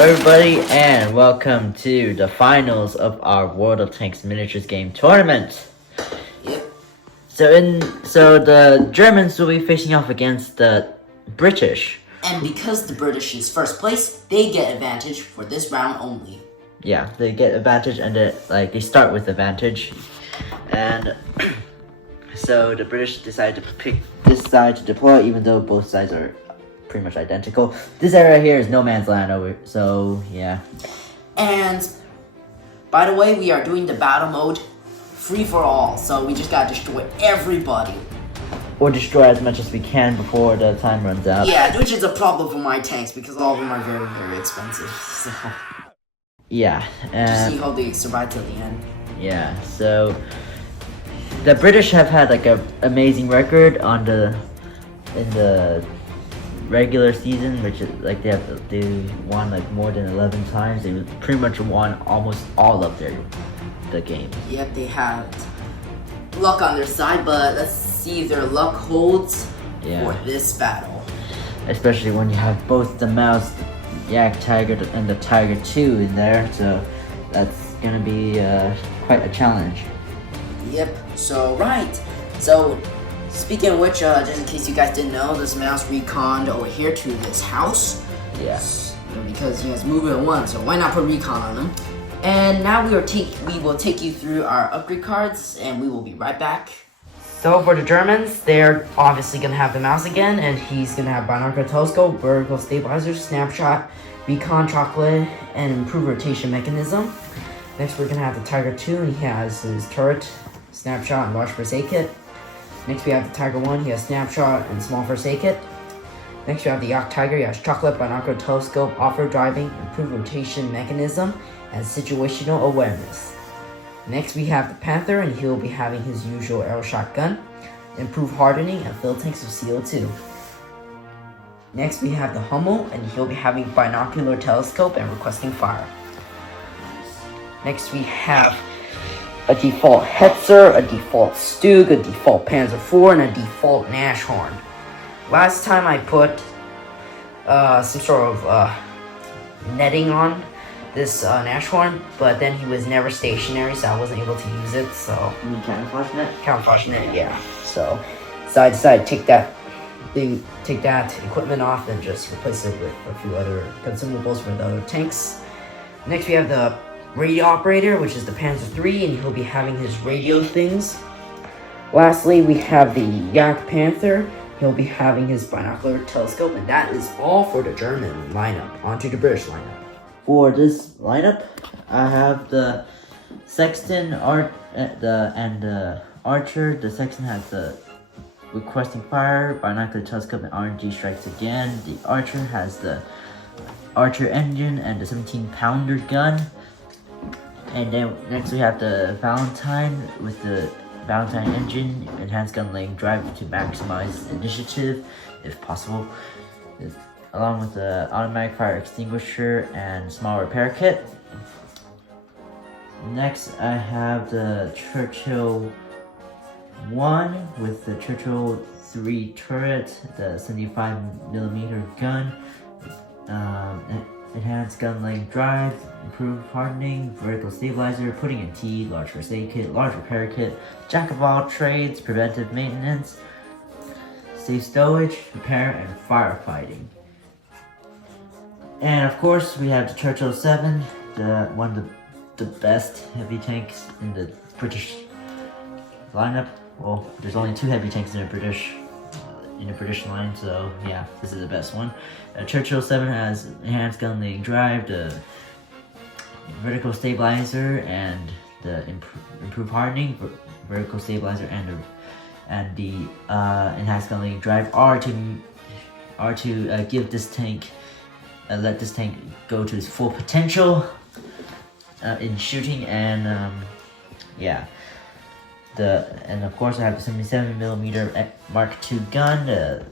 everybody, and welcome to the finals of our World of Tanks miniatures game tournament. Yep. So the Germans will be facing off against the British. And because the British is first place, they get advantage for this round only. Yeah, they get advantage, and they start with advantage, and so the British decided to pick this side to deploy, even though both sides are pretty much identical. This area here is no man's land over, so yeah. And by the way, we are doing the battle mode free for all, so we just gotta destroy everybody. Or destroy as much as we can before the time runs out. Yeah, which is a problem for my tanks because all of them are very, very expensive. So yeah, just see how they survive till the end. Yeah, so the British have had like a amazing record in the regular season, which is like they won like more than 11 times. They pretty much won almost all of the games. Yep, they have luck on their side, but let's see if their luck holds for this battle. Especially when you have both the mouse, Yak Tiger, and the Tiger 2 in there, so that's gonna be quite a challenge. Yep. So speaking of which, just in case you guys didn't know, this mouse reconned over here to this house. Yes. Because he has movement 1, so why not put recon on him? And now we will take you through our upgrade cards, and we will be right back. So for the Germans, they're obviously gonna have the mouse again, and he's gonna have binocular telescope, vertical stabilizer, snapshot, recon chocolate, and improved rotation mechanism. Next, we're gonna have the Tiger 2, and he has his turret, snapshot, and large first aid kit. Next, we have the Tiger 1, he has snapshot and small first aid kit. Next, we have the Yak Tiger, he has chocolate, binocular telescope, off-road driving, improved rotation mechanism, and situational awareness. Next, we have the Panther, and he'll be having his usual arrow shotgun, improved hardening, and fill tanks of CO2. Next, we have the Hummel, and he'll be having binocular telescope and requesting fire. Next, we have a default Hetzer, a default Stug, a default Panzer IV, and a default Nashorn. Last time I put some sort of netting on this Nashorn, but then he was never stationary, so I wasn't able to use it, so... You mean camouflage net? Camouflage net, yeah. So I decided to take that equipment off and just replace it with a few other consumables for the other tanks. Next we have the radio operator, which is the Panzer III, and he'll be having his radio things. Lastly, we have the Yak Panther. He'll be having his binocular telescope, and that is all for the German lineup. Onto the British lineup. For this lineup, I have the Sexton and the Archer. The Sexton has the requesting fire, binocular telescope, and RNG strikes again. The Archer has the Archer engine and the 17-pounder gun. And then next we have the Valentine with the Valentine engine, enhanced gun laying drive to maximize initiative if possible, along with the automatic fire extinguisher and small repair kit. Next I have the Churchill 1 with the Churchill 3 turret, the 75mm gun, enhanced gun length drive, improved hardening, vertical stabilizer, putting in T, large first aid kit, large repair kit, jack of all trades, preventive maintenance, safe stowage, repair, and firefighting. And of course we have the Churchill 7, one of the best heavy tanks in the British lineup. Well, there's only 2 heavy tanks in the British line, so yeah, this is the best one. Churchill 7 has enhanced gun laying drive, the vertical stabilizer, and the improved hardening, vertical stabilizer, and the enhanced gun laying drive are to give this tank, let this tank go to its full potential in shooting, and yeah. And of course I have the 77mm Mark II gun, the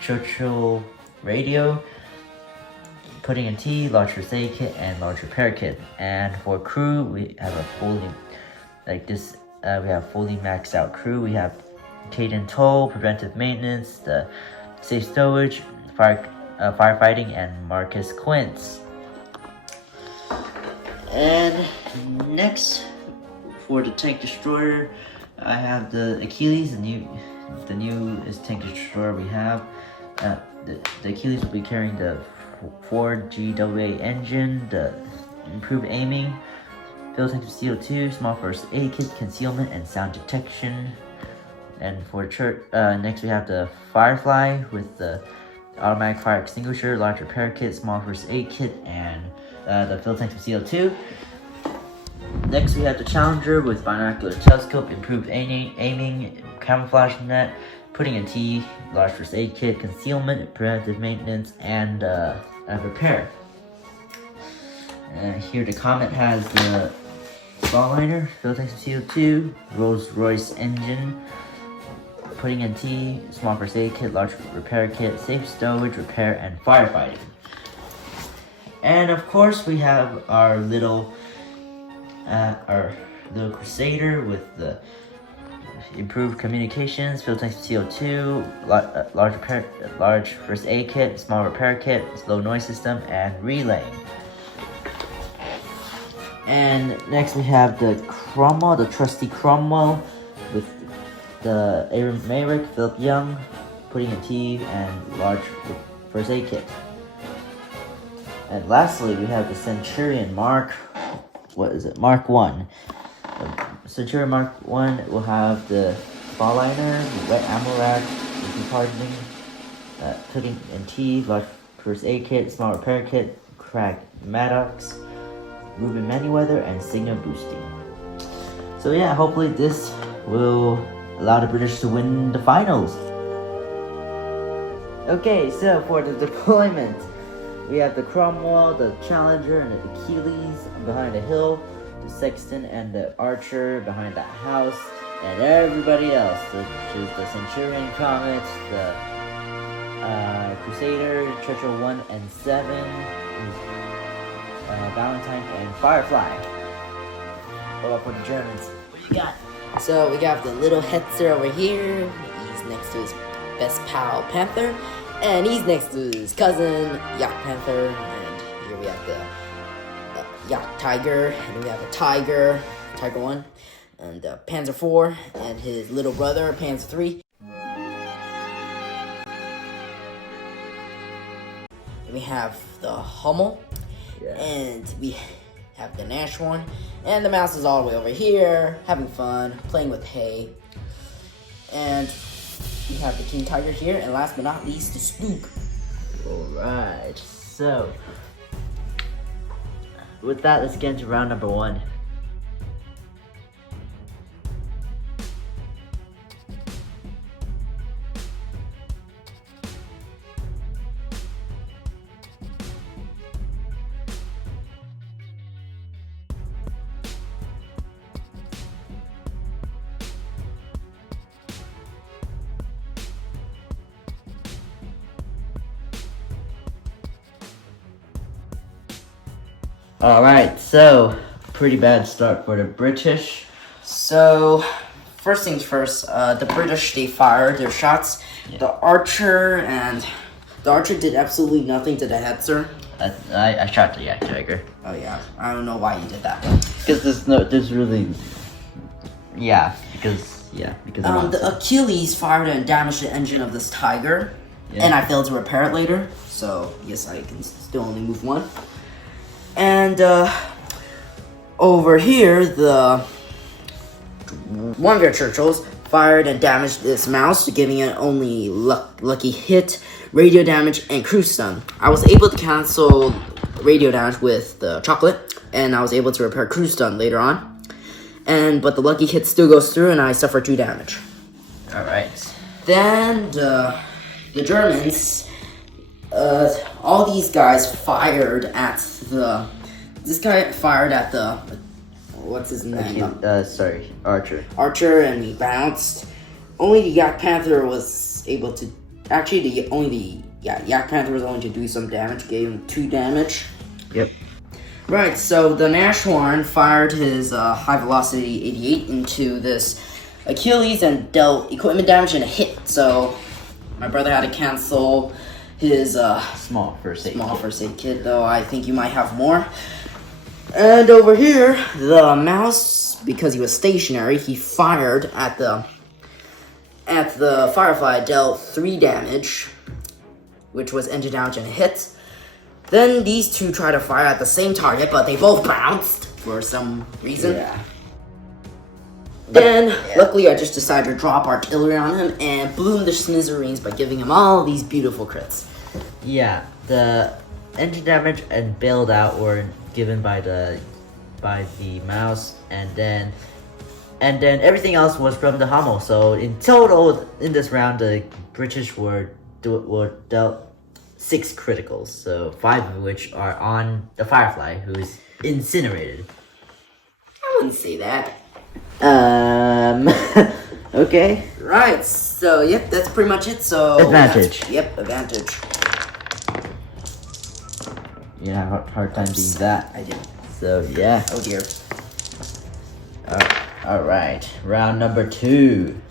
Churchill radio, putting in T, large first aid kit, and large repair kit. And for crew, we have a fully maxed out crew. We have Caden Toll, preventive maintenance, the safe stowage, firefighting, and Marcus Quince. And next, for the tank destroyer, I have the Achilles, the newest tank destroyer we have. The Achilles will be carrying the Ford GWA engine, the improved aiming, fuel tank of CO2, small first aid kit, concealment, and sound detection. And for next we have the Firefly with the automatic fire extinguisher, large repair kit, small first aid kit, and the fuel tank of CO2. Next we have the Challenger with binocular telescope, improved aiming, camouflage net, putting in T, large first aid kit, concealment, preventive maintenance, and repair. Here the Comet has the ball liner, fuel tank of CO2, Rolls Royce engine, putting in T, small first aid kit, large repair kit, safe stowage, repair, and firefighting. And of course we have our little Crusader with the improved communications, fuel tank of CO2, large first aid kit, small repair kit, slow noise system, and relaying. And next we have the Cromwell, the trusty Cromwell with the Aaron Mayrick, Philip Young, putting in T, and large first aid kit. And lastly, we have the Centurion Mark 1. The Centurion Mark 1 will have the ball liner, the wet ammo rack, the hardening, cooking and tea, large first aid kit, small repair kit, crack Maddox, Ruben Manyweather, and signal boosting. So yeah, hopefully this will allow the British to win the finals. Okay, so for the deployment, we have the Cromwell, the Challenger, and the Achilles behind the hill, the Sexton and the Archer behind the house, and everybody else, which is the Centurion Comet, the Crusader, Churchill 1 and 7, Valentine, and Firefly. Oh, for the Germans. What do you got? So we got the little Hetzer over here. He's next to his best pal Panther, and he's next to his cousin Yak Panther. And here we have the Yak Tiger, and then we have a Tiger 1, and Panzer 4, and his little brother Panzer 3. And we have the Hummel, and we have the Nashorn, and the mouse is all the way over here, having fun, playing with hay. And we have the King Tiger here, and last but not least, the Spook. Alright, so with that, let's get into round number 1. Alright, so pretty bad start for the British. So, first things first, the British, they fired their shots. Yeah. The Archer did absolutely nothing to the Hetzer. I shot the Yak Tiger. Oh yeah, I don't know why you did that. Because there's really, because the Achilles fired and damaged the engine of this Tiger, and I failed to repair it later, so yes, I can still only move one. And over here, the one of your Churchills fired and damaged this mouse, giving it only lucky hit, radio damage, and cruise stun. I was able to cancel radio damage with the chocolate, and I was able to repair cruise stun later on. But the lucky hit still goes through, and I suffer 2 damage. Alright. Then the Germans, all these guys fired at the. This guy fired at the. What's his name? Archer, and he bounced. Only the Yak Panther was able to. Actually, Yak Panther was only to do some damage, gave him 2 damage. Yep. Right, so the Nashorn fired his high velocity 88 into this Achilles and dealt equipment damage and a hit. So my brother had to cancel his small first aid kit, though I think you might have more. And over here, the mouse, because he was stationary, he fired at the Firefly, dealt 3 damage, which was engine damage and a hit. Then these two tried to fire at the same target, but they both bounced for some reason. Yeah. Then, luckily, I just decided to drop artillery on him and blew him to smithereens by giving him all these beautiful crits. Yeah, the engine damage and bailed out were given by the mouse, and then everything else was from the Hummel. So in total, in this round, the British were dealt 6 criticals. So 5 of which are on the Firefly, who is incinerated. I wouldn't say that. Okay. Right. So yep, that's pretty much it. So Advantage. Yep, advantage. You have a hard time being that. I do. So yeah. Oh dear. All right. Round number 2.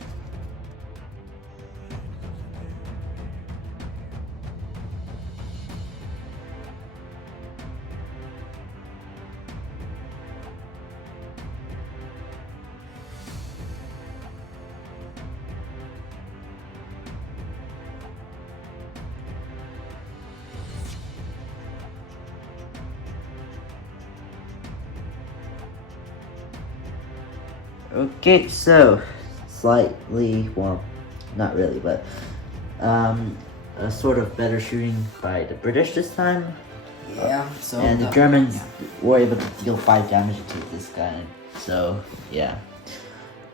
Okay, so slightly, well, not really, but a sort of better shooting by the British this time. Yeah. So And the Germans were able to deal 5 damage to this guy. So yeah,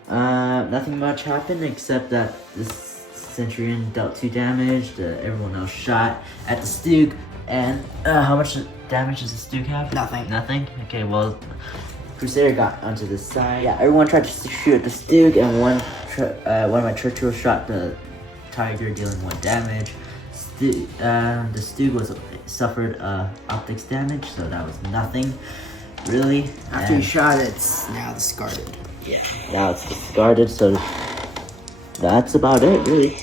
nothing much happened except that this Centurion dealt 2 damage. Everyone else shot at the Stug. And how much damage does the Stug have? Nothing. Nothing. Okay, well. Crusader got onto the side. Yeah, everyone tried to shoot at the Stug, and one of my Churchill shot the Tiger, dealing 1 damage. The Stug suffered optics damage, so that was nothing, really. After you shot it, it's now discarded. Yeah, now it's discarded, so that's about it, really.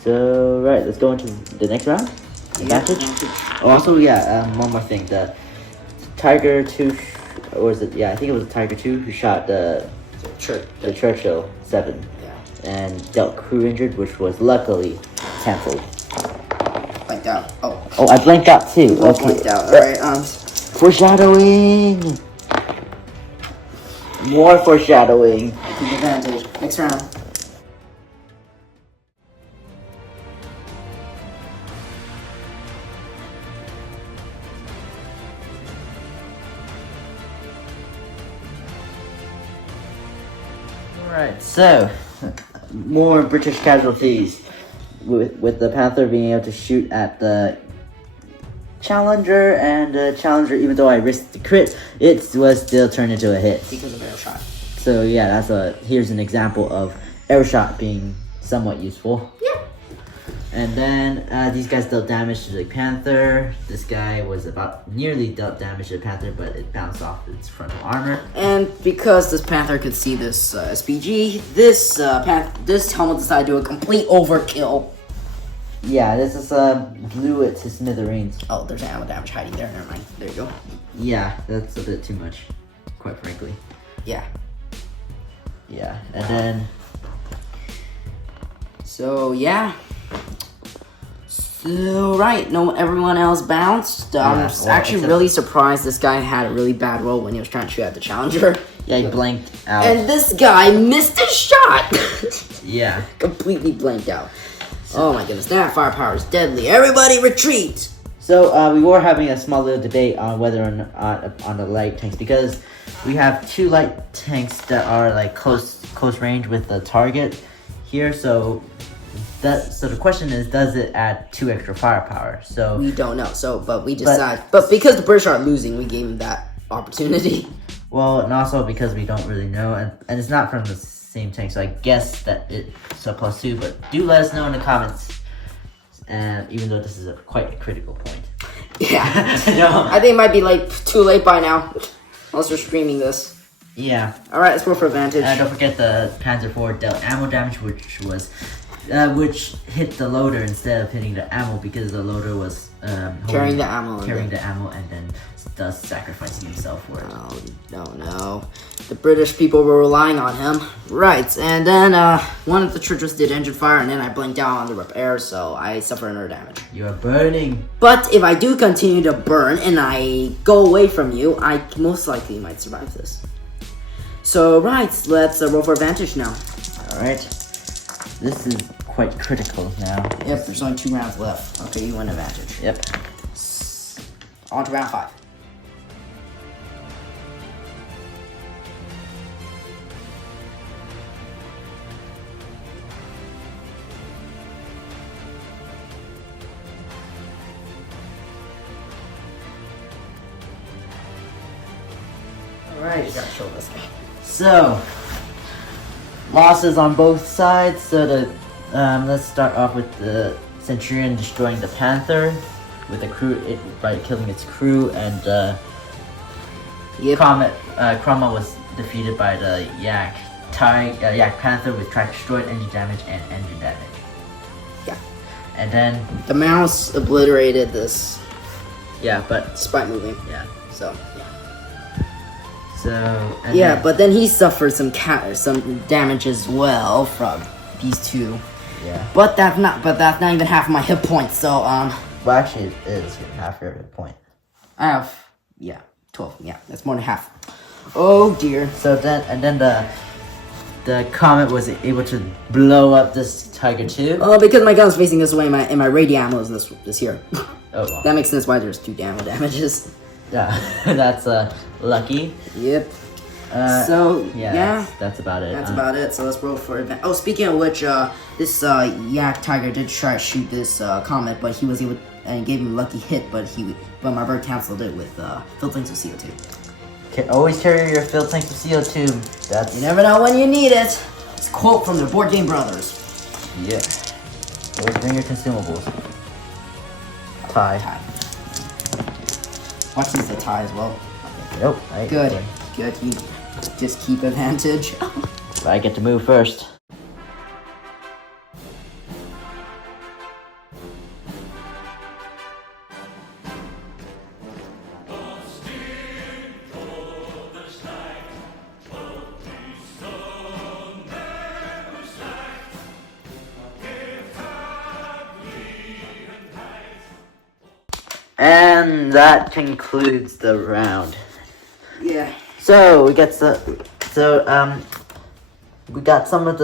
So, right, let's go into the next round. Advantage. Oh, also, yeah, one more thing. The Tiger 2, or was it? Yeah, I think it was Tiger 2 who shot the Churchill 7. Yeah. And dealt crew injured, which was luckily cancelled. Blanked out. Oh, I blanked out too. Okay. blanked out. Alright, Foreshadowing! More foreshadowing. Keep advantage. Next round. Alright, so more British casualties with the Panther being able to shoot at the Challenger, and the Challenger, even though I risked the crit, it was still turned into a hit. Because of arrow shot. So yeah, here's an example of arrow shot being somewhat useful. Yeah. And then these guys dealt damage to the Panther. This guy was about nearly dealt damage to the Panther, but it bounced off its frontal armor. And because this Panther could see this SPG, this helmet decided to do a complete overkill. Yeah, this is blew it to smithereens. Oh, there's ammo damage hiding there. Never mind. There you go. Yeah, that's a bit too much, quite frankly. Yeah. Yeah, and then so yeah. So right, no, everyone else bounced. I'm actually really surprised this guy had a really bad roll when he was trying to shoot at the Challenger. Yeah, he blanked out. And this guy missed his shot. Yeah. Completely blanked out. Oh my goodness, that firepower is deadly. Everybody retreat! So we were having a small little debate on whether or not on the light tanks, because we have 2 light tanks that are like close range with the target here. So the question is, does it add 2 extra firepower? So we don't know. So, but we decide. But because the British are losing, we gave him that opportunity. Well, and also because we don't really know, and it's not from the same tank, so I guess that it's supposed to. But do let us know in the comments. Even though this is quite a critical point. Yeah. No. I think it might be like too late by now, unless we're streaming this. Yeah. All right, let's go for advantage. And don't forget the Panzer IV dealt ammo damage, which was which hit the loader instead of hitting the ammo because the loader was Carrying the ammo. carrying the ammo, and then thus sacrificing himself for it. Oh, no. The British people were relying on him. Right, and then one of the churches did engine fire, and then I blinked out on the repair, so I suffered another damage. You are burning. But if I do continue to burn and I go away from you, I most likely might survive this. So, right, let's roll for advantage now. Alright. This is quite critical now. Yep, there's only 2 rounds left. Okay, you win advantage. Yep. On to round 5. Alright, you gotta show this guy. So, losses on both sides. So let's start off with the Centurion destroying the Panther with the crew, by killing its crew, and Cromwell was defeated by the Yak Panther with track destroyed, engine damage, and engine damage. Yeah. And then The mouse obliterated this yeah, but despite moving. yeah. So So and yeah, then- but then he suffered some damage as well from these two. yeah. But that's not even half of my hit points. So Well, actually, it is half your hit point. I have 12. Yeah, that's more than half. Oh dear. So then the comet was able to blow up this tiger too. Oh, because my gun's facing this way, and my radio ammo is this here. Oh well. That makes sense why there's 2 ammo damages. Yeah, that's lucky. Yep. So yeah. that's about it. That's about it. So let's roll for advantage. Oh, speaking of which, this Yak Tiger did try to shoot this comet, but he was able and gave him a lucky hit. But my bird canceled it with filled tanks of CO2. Always carry your filled tanks of CO2. That's You never know when you need it. It's a quote from the Board Game Brothers. yeah. Always bring your consumables. Tie. Watch these the tie as well. Nope. I Good. You just keep advantage. I get to move first. And that concludes the round. Yeah. So we got we got some of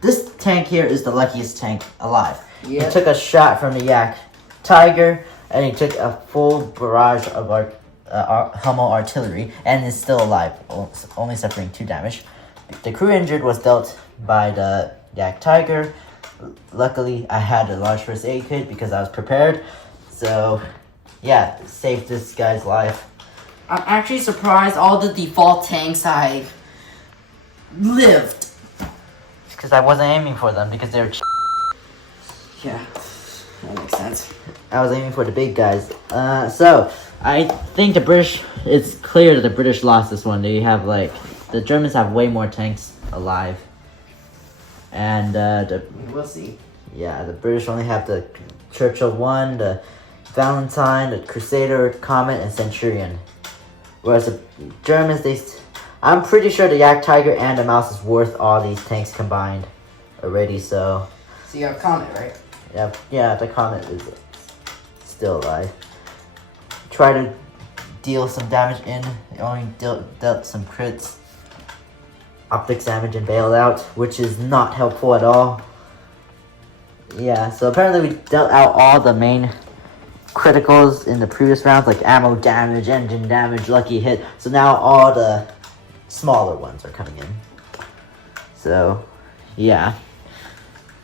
this tank here is the luckiest tank alive. Yep. He took a shot from the Yak Tiger, and he took a full barrage of Hummel artillery, and is still alive, only suffering 2 damage. The crew injured was dealt by the Yak Tiger. Luckily, I had a large first aid kit because I was prepared. So, yeah, saved this guy's life. I'm actually surprised all the default tanks I lived. Because I wasn't aiming for them because they were. Yeah, that makes sense. I was aiming for the big guys. So I think the British. It's clear that the British lost this one. They have the Germans have way more tanks alive, and We'll see. the British only have the Churchill 1, the Valentine, the Crusader, Comet, and Centurion. Whereas the Germans, I'm pretty sure the Yak Tiger and the Mouse is worth all these tanks combined already. So you have Comet, right? yeah, the Comet is still alive. Try to deal some damage in. It only dealt some crits, optics damage, and bailed out, which is not helpful at all. Yeah, so apparently we dealt out all the main criticals in the previous rounds, like ammo damage, engine damage, lucky hit. So now all the smaller ones are coming in. So, yeah.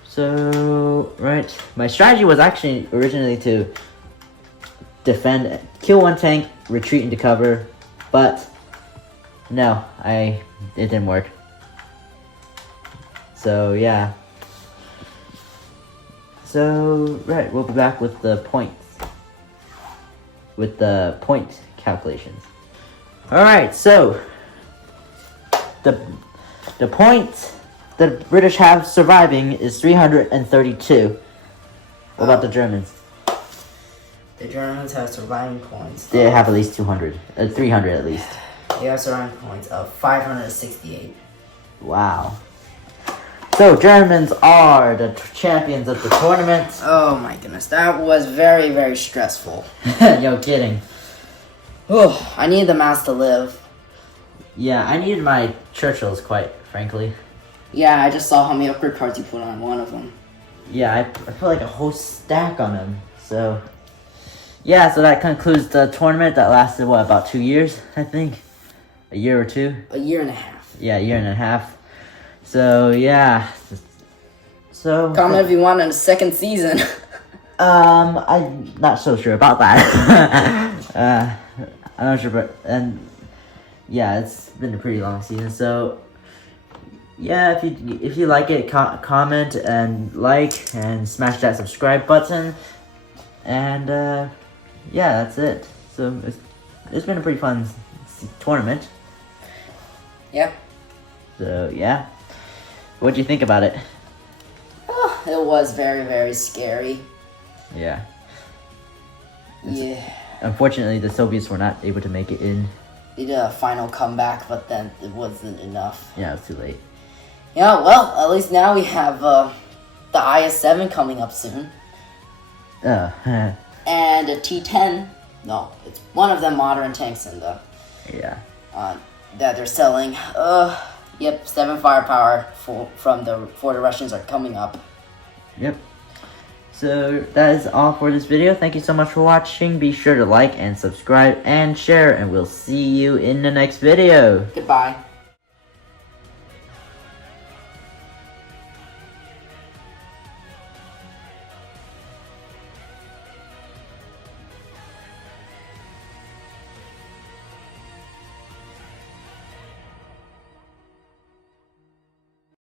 So, right. My strategy was actually originally to kill one tank, retreat into cover, but no, it didn't work. So, yeah. So, right, we'll be back with the points. With the point calculations. Alright, so the point the British have surviving is 332. What about the Germans? The Germans have surviving points. They have at least 200, 300 at least. They have surviving points of 568. Wow. So Germans are the champions of the tournament. Oh my goodness, that was very, very stressful. Yo, kidding. Oh, I need the mouse to live. Yeah, I needed my Churchills, quite frankly. Yeah, I just saw how many upgrade cards you put on one of them. Yeah, I put like a whole stack on them. So, yeah, so that concludes the tournament that lasted, what, about 2 years, I think? A year or two? A year and a half. Yeah, a year and a half. So, yeah. So... Comment if you want a second season. I'm not so sure about that. I'm not sure, but... And, yeah, it's been a pretty long season, so... Yeah, if you like it, comment and like and smash that subscribe button, and yeah, that's it. So it's been a pretty fun tournament. Yeah. So yeah, what do you think about it? Oh, it was very, very scary. Yeah. Yeah. Unfortunately, the Soviets were not able to make it in. They did a final comeback, but then it wasn't enough. Yeah, it was too late. Yeah, well, at least now we have the IS-7 coming up soon. And a T-10. No, it's one of the modern tanks in the... Yeah. That they're selling. Yep, 7 firepower for the Russians are coming up. Yep. So that is all for this video. Thank you so much for watching. Be sure to like and subscribe and share, and we'll see you in the next video. Goodbye.